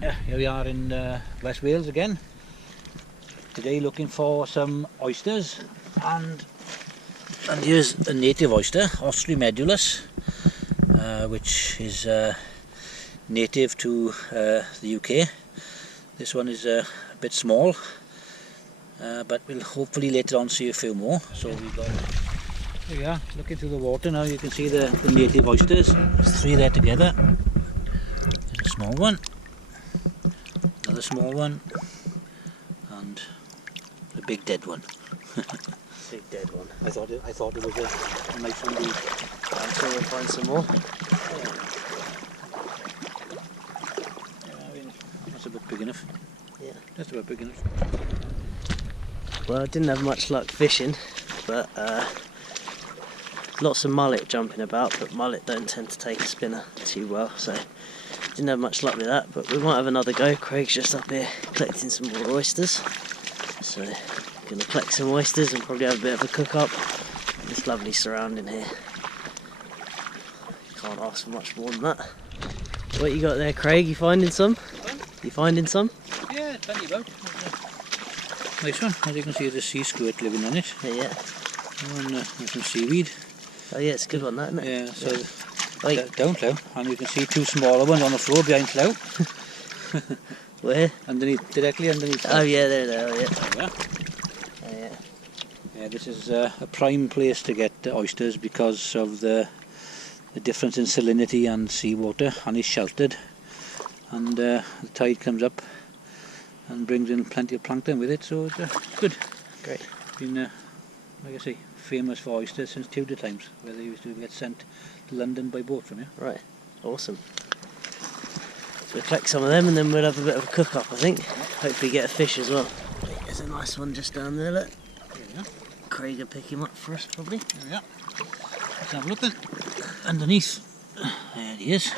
Here we are in West Wales again. Today looking for some oysters, and here's a native oyster, Oysters medulus, which is native to the UK. This one is a bit small, but we'll hopefully later on see a few more. So we've got, here we are, looking through the water now. You can see the native oysters. There's 3 there together. There's a small one, another small one, and a big dead one. Big dead one. I thought it was a nice one. I'm sure we'll find some more. Yeah, I mean, that's about big enough. Yeah. Just about big enough. Well, I didn't have much luck fishing, but lots of mullet jumping about, but mullet don't tend to take a spinner too well, so didn't have much luck with that, but we might have another go. Craig's just up here collecting some more oysters, so gonna collect some oysters and probably have a bit of a cook up. This lovely surrounding here. Can't ask for much more than that. What you got there, Craig? You finding some? You finding some? Yeah, plenty about. Nice one. As you can see, there's a sea squirt living on it. Yeah. And some seaweed. Oh yeah, it's a good one, that, isn't it? Yeah, so Yeah. down Llew, and you can see 2 smaller ones on the floor behind Llew. Where? Underneath, directly underneath. Oh yeah, there they are, yeah. Yeah. Oh, yeah. Yeah, this is a prime place to get oysters because of the difference in salinity and seawater, and it's sheltered, and the tide comes up and brings in plenty of plankton with it, so it's good. Great. Been, like I say, famous for oysters since Tudor times, where they used to get sent to London by boat from here. Right, awesome. So we'll collect some of them and then we'll have a bit of a cook up, I think. Hopefully get a fish as well. There's a nice one just down there, look. There we are. Craig will pick him up for us, probably. There we are. Let's have a look then. Underneath. There he is.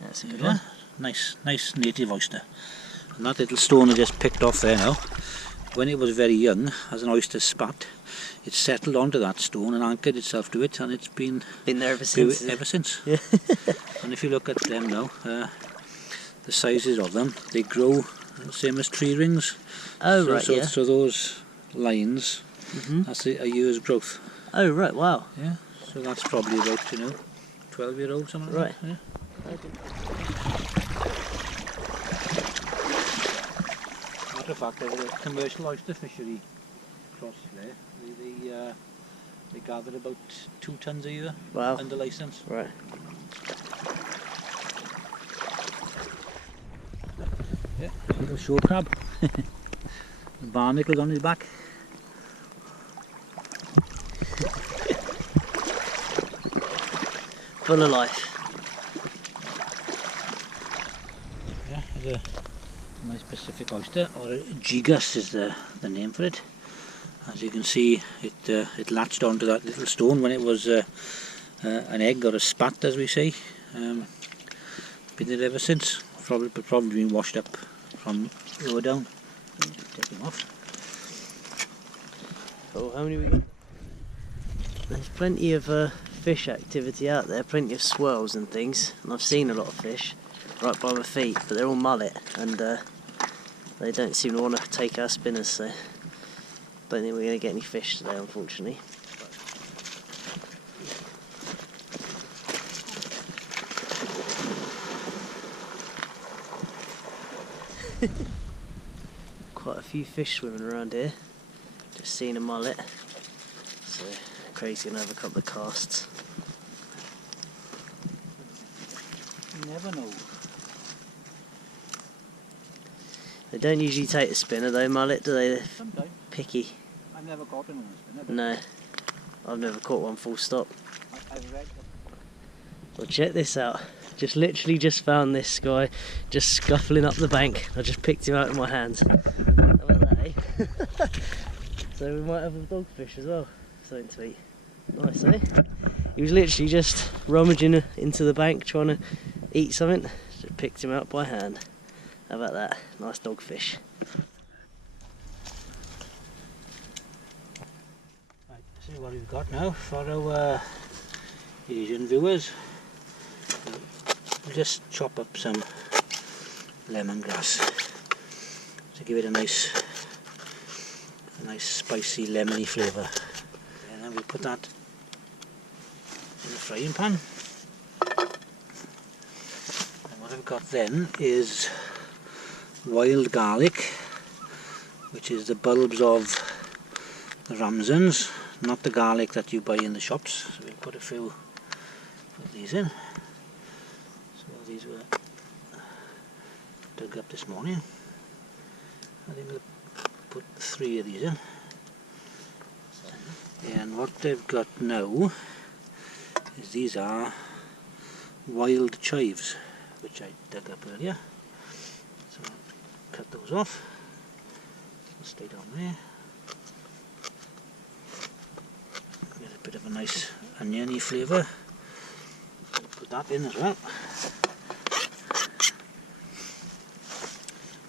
That's a good one. Nice native oyster. And that little stone I just picked off there now, when it was very young, as an oyster spat, it settled onto that stone and anchored itself to it, and it's been there ever since. Yeah. And if you look at them now, the sizes of them, they grow the same as tree rings. Oh, right, yeah. So those lines, that's a year's growth. Oh, right, wow. Yeah. So that's probably about 12-year-old, something like that. Yeah. Matter of fact, there's a commercial oyster fishery across there. They gather about 2 tons a year. Wow. Under licence. Right. Yeah, little shore crab. The barnacles on his back. Full of life. Yeah, there's a nice Pacific oyster, or a gigas is the name for it. As you can see, it latched onto that little stone when it was an egg, or a spat as we say. Been there ever since. Probably been washed up from lower down. Take him off. Oh, how many we got? There's plenty of fish activity out there, plenty of swirls and things, and I've seen a lot of fish right by my feet, but they're all mullet, and they don't seem to want to take our spinners, so don't think we're going to get any fish today, unfortunately. Quite a few fish swimming around here. Just seen a mullet, so Craig's going to have a couple of casts. You never know. They don't usually take the spinner though, mullet, do they? They're Sometimes. picky. I've never caught one on a spinner. No, I've never caught one full stop. I've read. Well, check this out. Literally just found this guy just scuffling up the bank. I just picked him out in my hands. How about that, eh? So we might have a dogfish as well. Something to eat. Nice, eh? He was literally just rummaging into the bank trying to eat something. Just picked him out by hand. How about that? Nice dogfish. Right, see what we've got now for our Asian viewers. We'll just chop up some lemongrass to give it a nice spicy lemony flavour. And then we put that in the frying pan. And what I've got then is wild garlic, which is the bulbs of the ramsons, not the garlic that you buy in the shops. So we'll put a few of these in. So these were dug up this morning. I think we'll put 3 of these in. And what they've got now is these are wild chives, which I dug up earlier. So I'll cut those off. Stay down there. Get a bit of a nice oniony flavour. Put that in as well.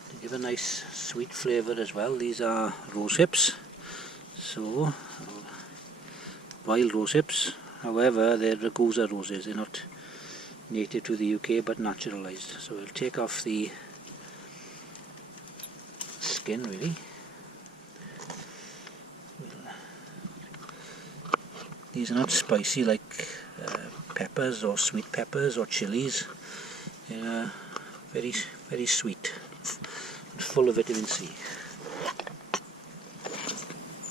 To give a nice sweet flavour as well, these are rose hips. So, wild rose hips. However, they're Ragusa roses. They're not native to the UK but naturalised. So we'll take off the skin really. These are not spicy like peppers or sweet peppers or chilies. They are very, very sweet and full of vitamin C.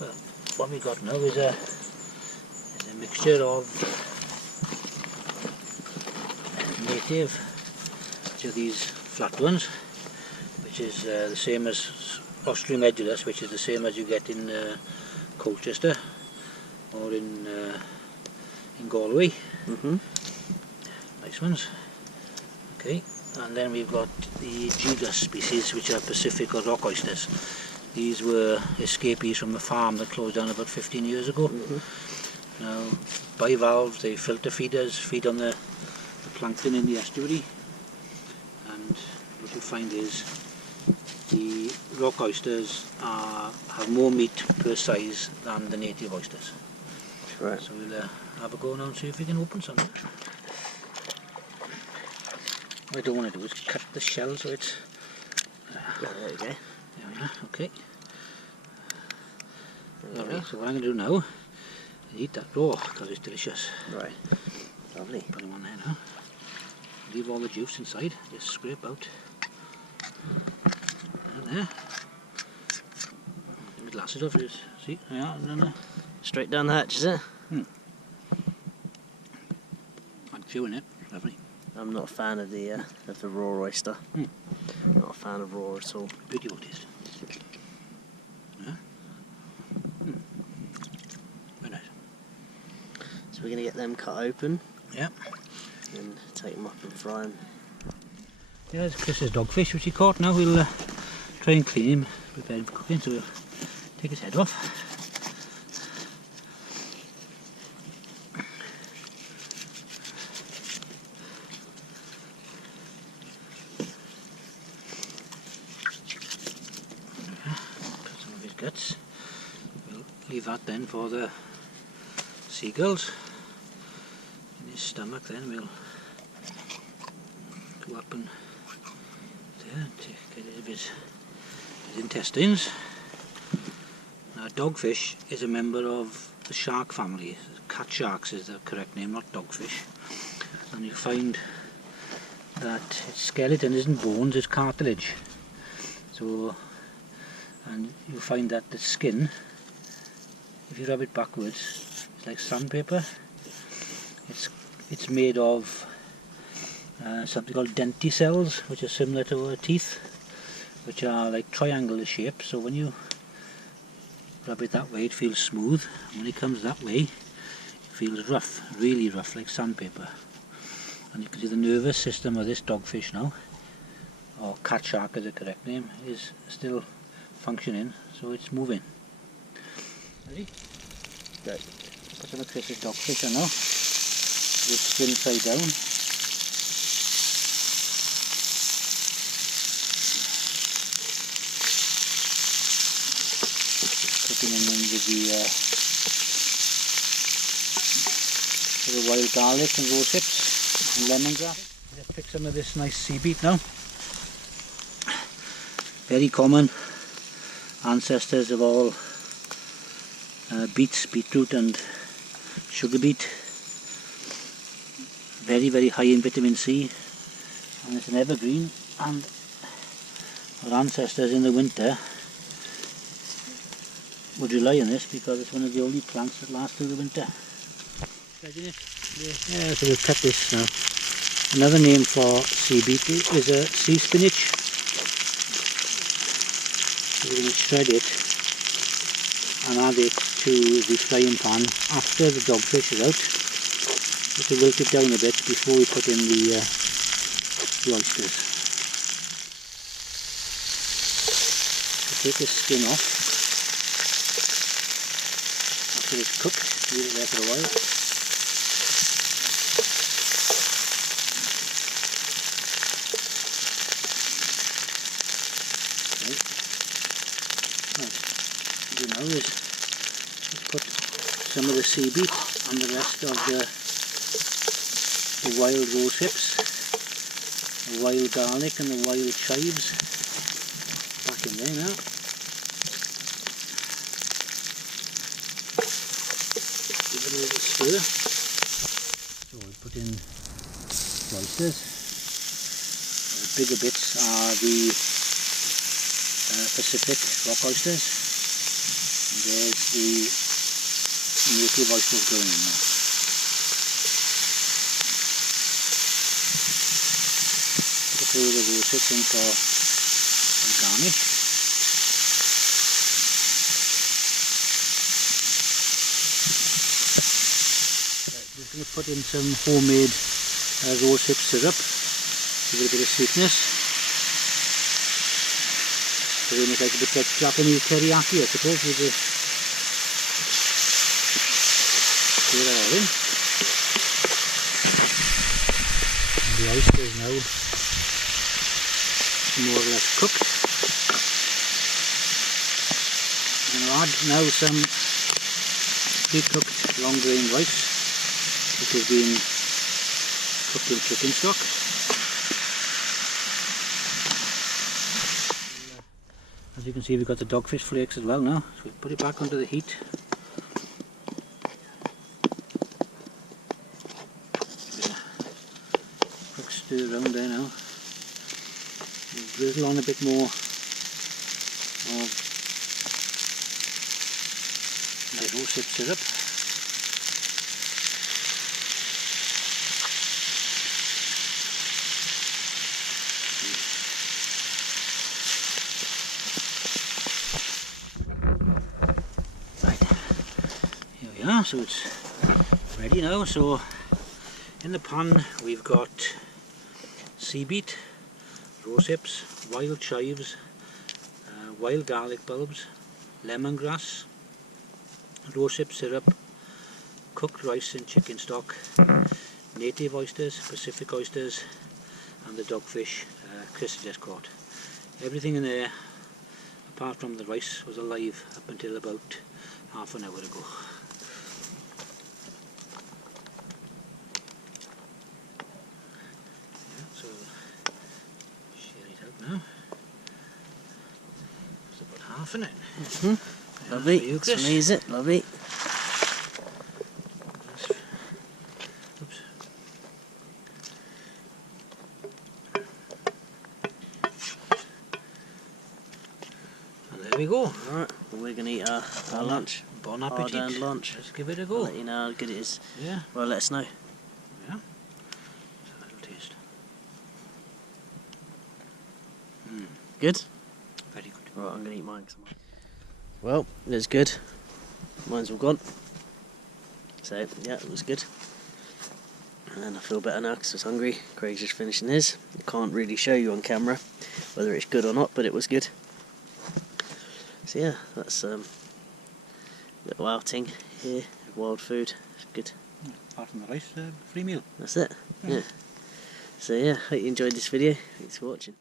Well, what we got now is a mixture of native, which are these flat ones, which is the same as Oysters medulus, which is the same as you get in Colchester or in Galway. Nice ones. Okay, and then we've got the Gigas species, which are Pacific or rock oysters. These were escapees from the farm that closed down about 15 years ago. Now, bivalves, they filter feeders, feed on the plankton in the estuary, and what you find is the rock oysters have more meat per size than the native oysters. Right. So we'll have a go now and see if we can open some. What I don't want to do is cut the shell so it's... There we go. There we are, okay. Alright, so what I'm going to do now is eat that raw because it's delicious. Right. Lovely. Put them on there now. Leave all the juice inside, just scrape out. There. Get the glasses off it. See? Yeah, no. Straight down the hatch, is it? I'm chewing it. Lovely. I'm not a fan of the raw oyster. Not a fan of raw at all. Beautiful taste. Yeah. Very nice. So we're going to get them cut open. Yeah. And take them up and fry them. Yeah, there's Kris's dogfish which he caught now. We'll try and clean him, prepare him for cooking, so we'll take his head off. Put some of his guts. We'll leave that then for the seagulls. In his stomach then we'll go up and there and get rid of his intestines. Now, dogfish is a member of the shark family. Cat sharks is the correct name, not dogfish. And you find that its skeleton isn't bones, it's cartilage. So, and you find that the skin, if you rub it backwards, it's like sandpaper. It's made of something called denticels, which are similar to our teeth, which are like triangular shape. So when you rub it that way, it feels smooth. And when it comes that way, it feels rough, really rough, like sandpaper. And you can see the nervous system of this dogfish now, or cat shark is the correct name, is still functioning, so it's moving. Ready? Good. Put some of Kris's dogfish on now. With skin side down. Cooking them in with the wild garlic and rose hips and lemongrass. Just pick some of this nice sea beet now. Very common ancestors of all beets, beetroot and sugar beet. Very, very high in vitamin C, and it's an evergreen, and our ancestors in the winter would rely on this because it's one of the only plants that lasts through the winter. Yeah, so we've cut this now. Another name for sea beet is a sea spinach. We're going to shred it and add it to the frying pan after the dogfish is out. Just to wilt it down a bit before we put in the oysters. So take the skin off after it's cooked, leave it there for a while. Right. What we do now is just put some of the sea beet and the rest of the wild rose hips, the wild garlic and the wild chives back in there now. Give it a little stir. So we put in the oysters. The bigger bits are the Pacific rock oysters. And there's the native oysters going in now. Through the rose hips in for garnish. Just going to put in some homemade rose hip syrup, give it a bit of sweetness. So they make like a bit like Japanese teriyaki, I suppose, with the stir that all in. And the oysters now more or less cooked. I'm going to add now some pre-cooked long grain rice, which has been cooked in chicken stock. As you can see, we've got the dogfish flakes as well now, so we put it back onto the heat. Quick stir around there now. Drizzle on a bit more of the rose hip syrup. Right, here we are, so it's ready now. So in the pan we've got sea beet, rose hips, wild chives, wild garlic bulbs, lemongrass, rose hip syrup, cooked rice and chicken stock, native oysters, Pacific oysters, and the dogfish Kris has just caught. Everything in there, apart from the rice, was alive up until about half an hour ago. Now. There's about half in it. Lovely. It's for me, is it? Lovely. Oops. And there we go. Alright, well, we're going to eat our lunch. Bon appetit. Hard-earned lunch. Let's give it a go. I'll let you know how good it is. Yeah. Well, let us know. Yeah. Just a little taste. Good? Very good. Right, I'm going to eat mine. Well, it's good. Mine's all gone. So, yeah, it was good. And I feel better now because I was hungry. Craig's just finishing his. I can't really show you on camera whether it's good or not, but it was good. So yeah, that's a little outing here of wild food. It's good. Apart from the rice, free meal. That's it. Yeah. So yeah, hope you enjoyed this video. Thanks for watching.